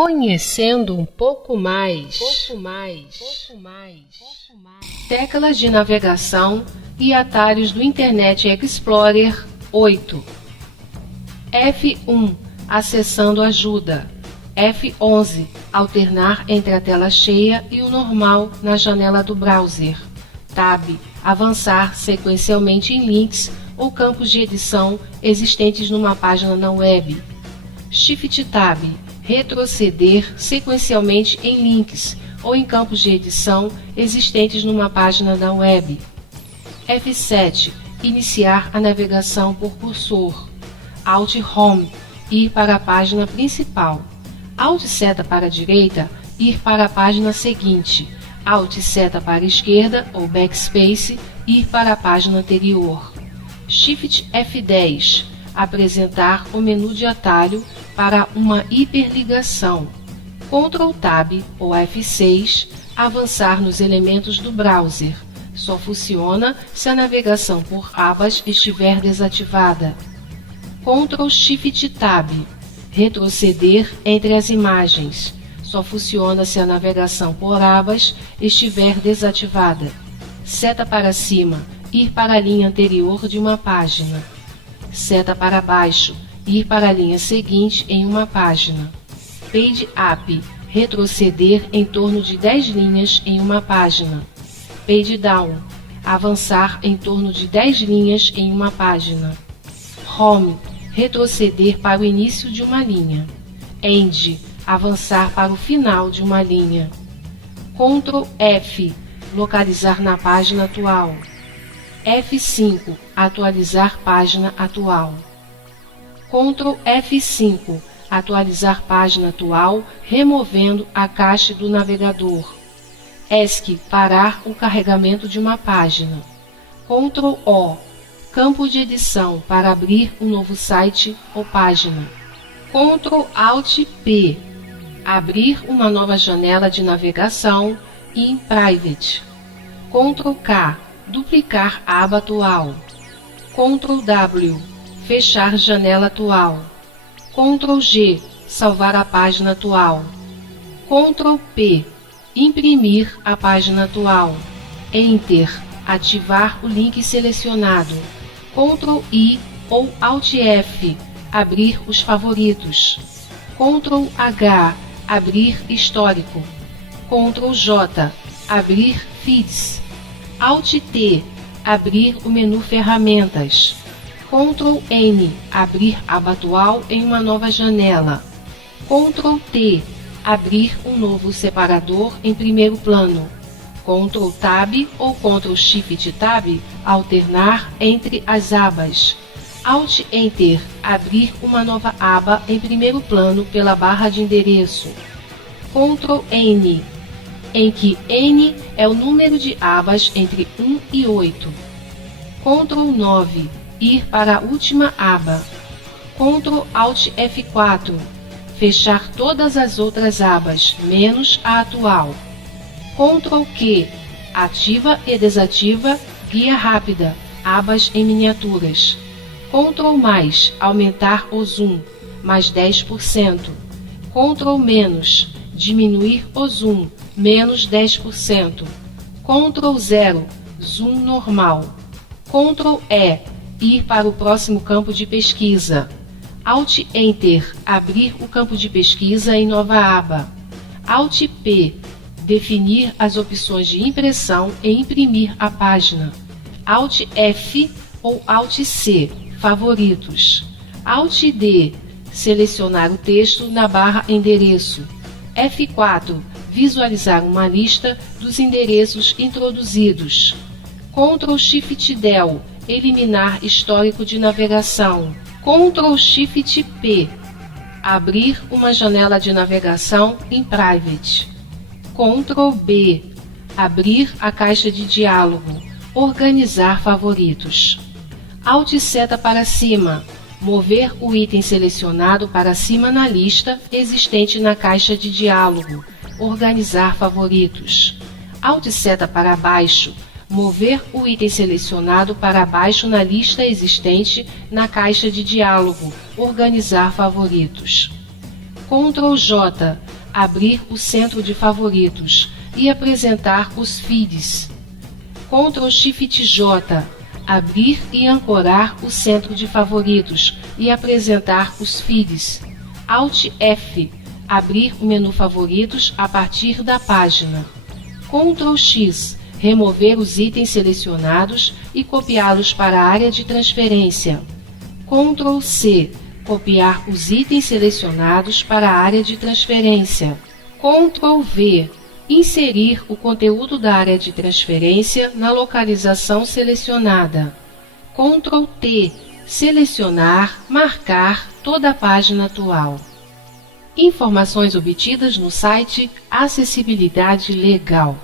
Conhecendo um pouco mais. Teclas de navegação e atalhos do Internet Explorer 8. F1. Acessando ajuda. F11. Alternar entre a tela cheia e o normal na janela do browser. Tab. Avançar sequencialmente em links ou campos de edição existentes numa página na web. Shift Tab. Retroceder sequencialmente em links ou em campos de edição existentes numa página da web. F7. Iniciar a navegação por cursor. Alt Home. Ir para a página principal. Alt seta para a direita. Ir para a página seguinte. Alt seta para a esquerda ou Backspace. Ir para a página anterior. Shift F10. Apresentar o menu de atalho para uma hiperligação. Ctrl Tab ou F6, avançar nos elementos do browser. Só funciona se a navegação por abas estiver desativada. Ctrl Shift Tab, retroceder entre as imagens. Só funciona se a navegação por abas estiver desativada. Seta para cima, ir para a linha anterior de uma página. Seta para baixo, ir para a linha seguinte em uma página. Page Up, retroceder em torno de 10 linhas em uma página. Page Down, avançar em torno de 10 linhas em uma página. Home, retroceder para o início de uma linha. End, avançar para o final de uma linha. Ctrl F, localizar na página atual. F5, atualizar página atual. Ctrl F5, atualizar página atual, removendo a cache do navegador. ESC, parar o carregamento de uma página. Ctrl O, campo de edição para abrir um novo site ou página. Ctrl Alt P, abrir uma nova janela de navegação em Private. Ctrl K, duplicar a aba atual. Ctrl W, fechar janela atual. Ctrl G, salvar a página atual. Ctrl P, imprimir a página atual. Enter, ativar o link selecionado. Ctrl I ou Alt F, abrir os favoritos. Ctrl H, abrir histórico. Ctrl J, abrir feeds. Alt T, abrir o menu ferramentas. Ctrl N, abrir aba atual em uma nova janela. Ctrl T, abrir um novo separador em primeiro plano. Ctrl Tab ou Ctrl Shift Tab, alternar entre as abas. Alt Enter, abrir uma nova aba em primeiro plano pela barra de endereço. Ctrl N, em que N é o número de abas entre 1 e 8. Ctrl 9, ir para a última aba. Ctrl Alt F4, fechar todas as outras abas, menos a atual. Ctrl Q, ativa e desativa guia rápida, abas em miniaturas. Ctrl+, aumentar o zoom, mais 10%. Ctrl-, diminuir o zoom, menos 10%. Ctrl 0, zoom normal. Ctrl E, ir para o próximo campo de pesquisa. Alt Enter, abrir o campo de pesquisa em nova aba. Alt P, definir as opções de impressão e imprimir a página. Alt F ou Alt C, favoritos. Alt D, selecionar o texto na barra endereço. F4, visualizar uma lista dos endereços introduzidos. Ctrl Shift Del, eliminar histórico de navegação. Ctrl Shift P, abrir uma janela de navegação em Private. Ctrl B, abrir a caixa de diálogo. Organizar favoritos. Alt seta para cima, mover o item selecionado para cima na lista existente na caixa de diálogo. Organizar favoritos. Alt seta para baixo, mover o item selecionado para baixo na lista existente na caixa de diálogo, organizar favoritos. Ctrl J, abrir o centro de favoritos e apresentar os feeds. Ctrl Shift J, abrir e ancorar o centro de favoritos e apresentar os feeds. Alt F, abrir o menu favoritos a partir da página. Ctrl X, remover os itens selecionados e copiá-los para a área de transferência. Ctrl C, copiar os itens selecionados para a área de transferência. Ctrl V, inserir o conteúdo da área de transferência na localização selecionada. Ctrl T, selecionar, marcar toda a página atual. Informações obtidas no site Acessibilidade Legal.